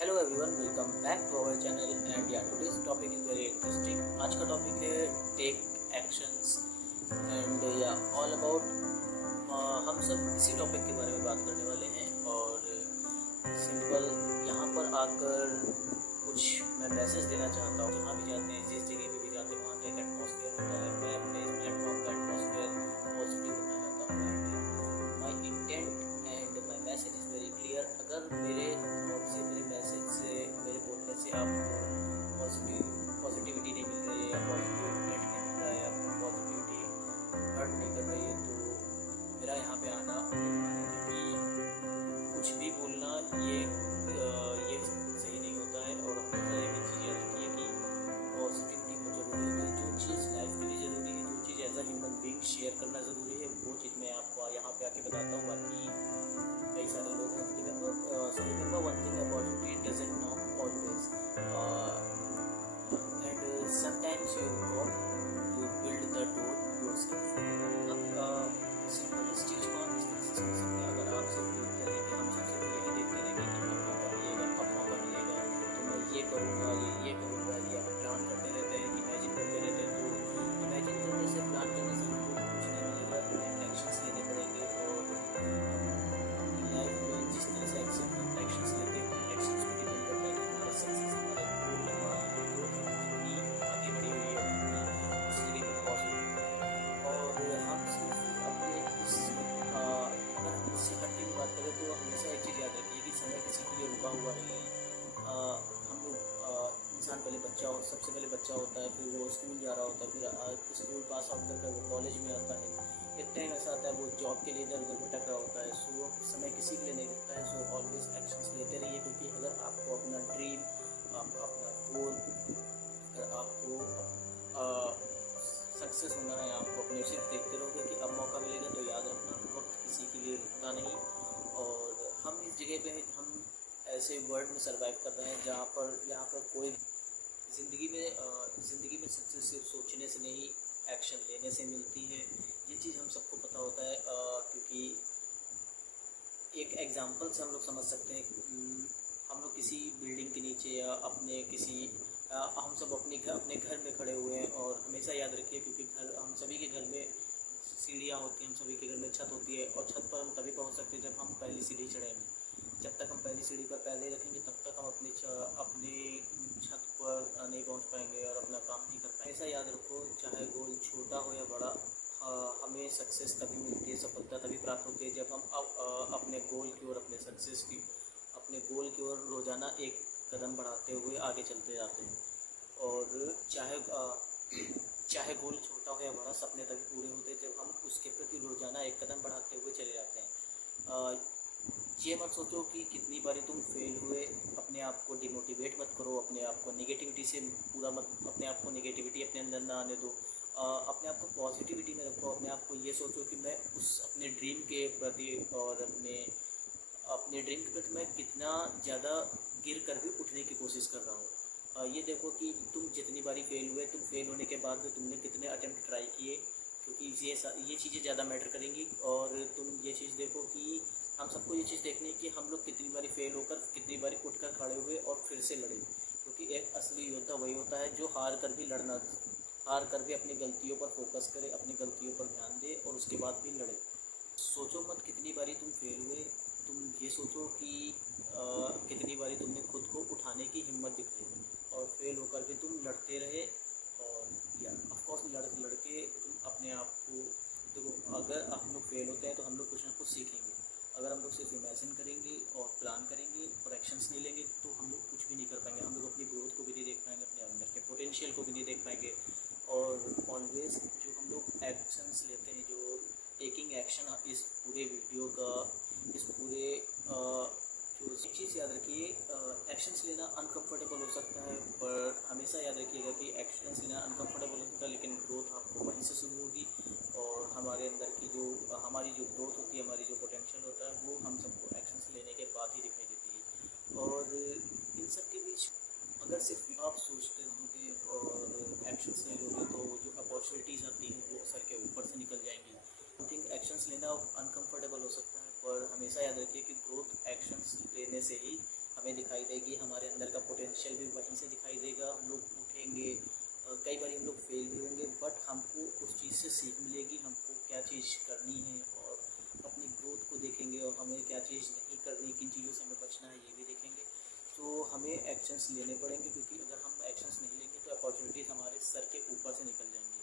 Hello everyone, welcome back to our channel and yeah today's topic is very interesting. आज का टॉपिक है take actions and yeah all about हम सब इसी टॉपिक के बारे में बात करने वाले हैं। और सिंपल यहाँ पर आकर कुछ मैं मैसेज देना चाहता हूँ। जहाँ भी जाते हैं, जिस जगह पे भी जाते हैं, वहाँ का एक एटमॉस्फेयर होता है। मैं अपने इस प्लेटफॉर्म का एटमॉस्फेयर पॉजिटिव रखना चाहता हूँ and my intent and my message is very clear. अगर मेरे थॉट से, मेरे मैसेज से, मेरे बोलने से आपको पॉजिटिविटी नहीं मिल रही है या पॉजिटिव इम्पैक्ट नहीं मिल रहा है, आपको पॉजिटिविटी हर्ट नहीं कर रही है, तो मेरा यहाँ पे आना क्योंकि कुछ भी बोलना ये सही नहीं होता है। और हमेशा एक चीज़ याद रखिए कि पॉजिटिविटी बहुत ज़रूरी होती है। जो चीज़ लाइफ के लिए ज़रूरी है, जो चीज़ as a human being share करना ज़रूरी है, वो चीज़ मैं आपको यहाँ पे आके बताता हूँ। बाकी कई सारे लोग हैं। Remember one thing about it doesn't know always and sometimes you got to build the door yourself. मतलब सिंपल स्टेज को हम इस तरह से समझ सकते हैं। अगर आप सिर्फ देखते रहेंगे, हम सिर्फ यही देखते रहेंगे कि अब मौका मिलेगा, अब मौका मिलेगा, तो मैं ये करूँगा, ये करूँगा, ये हम प्लान करते रहते हैं, इमेजिन करते रहते हैं। तो इमेजिन करने से, प्लान करने से हमको कुछ नहीं मिलेगा, हमें एक्शंस लेने पड़ेंगे। और अपनी लाइफ में जिस तरह से एक्शंस लेते हैं, उन एक्शंस पे डिपेंड करता है कि हमारा सक्सेस, हमारा गोल, हमारी ग्रोथ कितनी आगे बढ़ी हुई है, कितनी उस जगह पे पहुँची हुई है। और हम सिर्फ अपने इस अगर हम इससे हट के भी बात करें तो हमेशा एक चीज़ याद रखिए कि समय किसी के लिए रुका हुआ नहीं है। हम लोग इंसान पहले बच्चा हो, सबसे पहले बच्चा होता है, फिर वो स्कूल जा रहा होता है, फिर स्कूल पास आउट करके वो कॉलेज में आता है। एक टाइम ऐसा आता है वो जॉब के लिए इधर उधर भटक रहा होता है। सो समय किसी के लिए नहीं रुकता है। सो ऑलवेज एक्शंस लेते रहिए, क्योंकि अगर आपको अपना ड्रीम, आपका अपना गोल, अगर आपको सक्सेस होना है, आपको अपने सिर्फ देखते रहोगे कि अब मौका मिलेगा, तो याद रखना वक्त किसी के लिए रुकता नहीं। और हम इस जगह पे हम ऐसे वर्ल्ड में सर्वाइव कर रहे हैं जहाँ पर कोई ज़िंदगी में सक्सेस सिर्फ सोचने से नहीं, एक्शन लेने से मिलती है। ये चीज़ हम सबको पता होता है। क्योंकि एक एग्जांपल से हम लोग समझ सकते हैं। हम लोग किसी बिल्डिंग के नीचे या अपने किसी हम सब अपने घर में खड़े हुए हैं। और हमेशा याद रखिए, क्योंकि हम सभी के घर में सीढ़ियाँ होती हैं, हम सभी के घर में छत होती है, और छत पर हम तभी पहुंच सकते हैं जब हम पहली सीढ़ी चढ़ेंगे। जब तक हम पहली सीढ़ी पर पैर नहीं रखेंगे, तब तक हम अपनी छत पर नहीं पहुंच पाएंगे और अपना काम नहीं कर पाएंगे। ऐसा याद रखो, चाहे गोल छोटा हो या बड़ा, हमें सक्सेस तभी मिलती है, सफलता तभी प्राप्त होती है जब हम अपने गोल की ओर, अपने गोल की ओर रोज़ाना एक कदम बढ़ाते हुए आगे चलते जाते हैं। और चाहे गोल छोटा हो या बड़ा, सपने तभी पूरे होते हैं जब हम उसके प्रति रोज़ाना एक कदम बढ़ाते हुए चले जाते हैं। ये मत सोचो कि कितनी बारी तुम फेल हुए, अपने आप को डिमोटिवेट मत करो, अपने आप को नेगेटिविटी से पूरा मत, अपने आप को नेगेटिविटी अपने अंदर ना आने दो। अपने आप को पॉजिटिविटी में रखो। अपने आप को ये सोचो कि मैं उस अपने ड्रीम के प्रति और अपने ड्रीम के प्रति मैं कितना ज़्यादा गिर कर भी उठने की कोशिश कर रहा हूँ। ये देखो कि तुम जितनी बारी फेल हुए, तुम फेल होने के बाद भी तुमने कितने अटेम्प्ट ट्राई किए, क्योंकि ये चीज़ें ज़्यादा मैटर करेंगी। और तुम ये चीज़ देखो कि हम सबको ये चीज़ देखनी है कि हम लोग कितनी बारी फेल होकर, कितनी बारी उठकर खड़े हुए और फिर से लड़े। क्योंकि एक असली योद्धा वही होता है जो हार कर भी अपनी गलतियों पर फोकस करे, अपनी गलतियों पर ध्यान दे और उसके बाद भी लड़े। सोचो मत कितनी बारी तुम फेल हुए, तुम ये सोचो कि कितनी बारी तुमने खुद को उठाने की हिम्मत दिखाई और फेल होकर भी तुम लड़ते रहे। और या ऑफकोर्स लड़के तुम अपने आप को देखो। अगर हम लोग फेल होते हैं तो हम लोग कुछ ना कुछ सीखेंगे। अगर हम लोग सिर्फ इमेजिन करेंगे और प्लान करेंगे और एक्शंस नहीं लेंगे, तो हम लोग कुछ भी नहीं कर पाएंगे। हम लोग अपनी ग्रोथ को भी नहीं देख पाएंगे, अपने अंदर के पोटेंशियल को भी नहीं देख पाएंगे। और ऑलवेज जो हम लोग एक्शंस लेते हैं, जो टेकिंग एक्शन, इस पूरे वीडियो का, इस पूरे जो एक चीज़ याद रखिए, एक्शंस लेना अनकंफर्टेबल हो सकता है, पर हमेशा याद रखिएगा कि एक्शंस लेना अनकंफर्टेबल हो सकता है, लेकिन ग्रोथ आपको वहीं से शुरू होगी। और हमारे अंदर की हमारी जो ग्रोथ होती है, हमारी जो पोटेंशियल होता है, वो हम सबको एक्शंस लेने के बाद ही दिखाई देती है। और इन सब के बीच अगर सिर्फ आप सोचते रहोगे और एक्शंस नहीं लोगे, तो जो अपॉर्चुनिटीज़ आती हैं वो सर के ऊपर से निकल जाएंगी। आई थिंक एक्शंस लेना अनकंफर्टेबल हो सकता है, पर हमेशा याद रखिए कि ग्रोथ एक्शंस लेने से ही हमें दिखाई देगी, हमारे अंदर का पोटेंशियल भी वहीं से दिखाई देगा। हम लोग उठेंगे, कई बार हम लोग फेल भी होंगे, बट हमको उस चीज़ से सीख मिलेगी, हमको क्या चीज़ करनी है और अपनी ग्रोथ को देखेंगे, और हमें क्या चीज़ नहीं करनी, किन चीज़ों से हमें बचना है, ये भी देखेंगे। तो हमें एक्शंस लेने पड़ेंगे, क्योंकि अगर हम एक्शंस नहीं लेंगे तो अपॉर्चुनिटीज़ हमारे सर के ऊपर से निकल जाएंगी।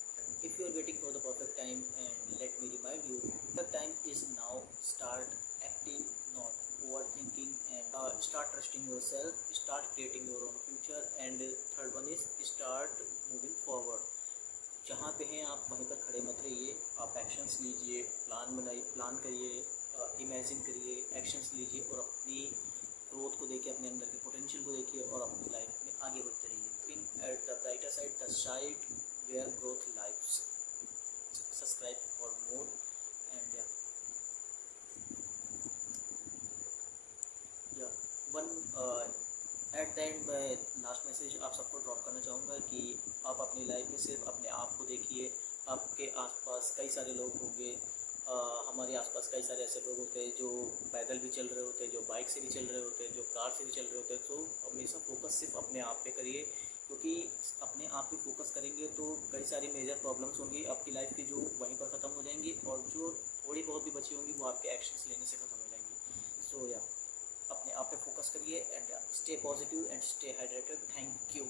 If you are waiting for the perfect time, and let me remind you, the time is now. Start acting, not overthinking, and start trusting yourself, start creating your own future, and third one is start moving forward. जहाँ पे हैं आप वहीं पर खड़े मत रहिए, आप एक्शंस लीजिए, प्लान बनाइए, प्लान करिए, इमेजिन करिए, एक्शंस लीजिए, और अपनी ग्रोथ को देखिए, अपने अंदर के पोटेंशियल को देखिए, और अपनी लाइफ में आगे बढ़ते रहिए। Looking at the brighter side, the side where growth lives. Subscribe for more, and one at the end मैं लास्ट मैसेज आप सबको ड्रॉप करना चाहूँगा कि आप अपनी लाइफ में सिर्फ अपने आप को देखिए। आपके आसपास कई सारे लोग होंगे, हमारे आसपास कई सारे ऐसे लोग होते हैं जो पैदल भी चल रहे होते हैं, जो बाइक से भी चल रहे होते हैं, जो कार से भी चल रहे होते हैं। तो हमेशा फोकस सिर्फ अपने आप पे करिए, क्योंकि अपने आप पे फोकस करेंगे तो कई सारी मेजर प्रॉब्लम्स होंगी आपकी लाइफ की, जो वहीं पर ख़त्म हो जाएंगी, और जो थोड़ी बहुत भी बची होंगी वो आपके एक्शंस लेने से ख़त्म हो जाएंगी। सो अपने आप पे फोकस करिए, and stay positive and stay hydrated. Thank you.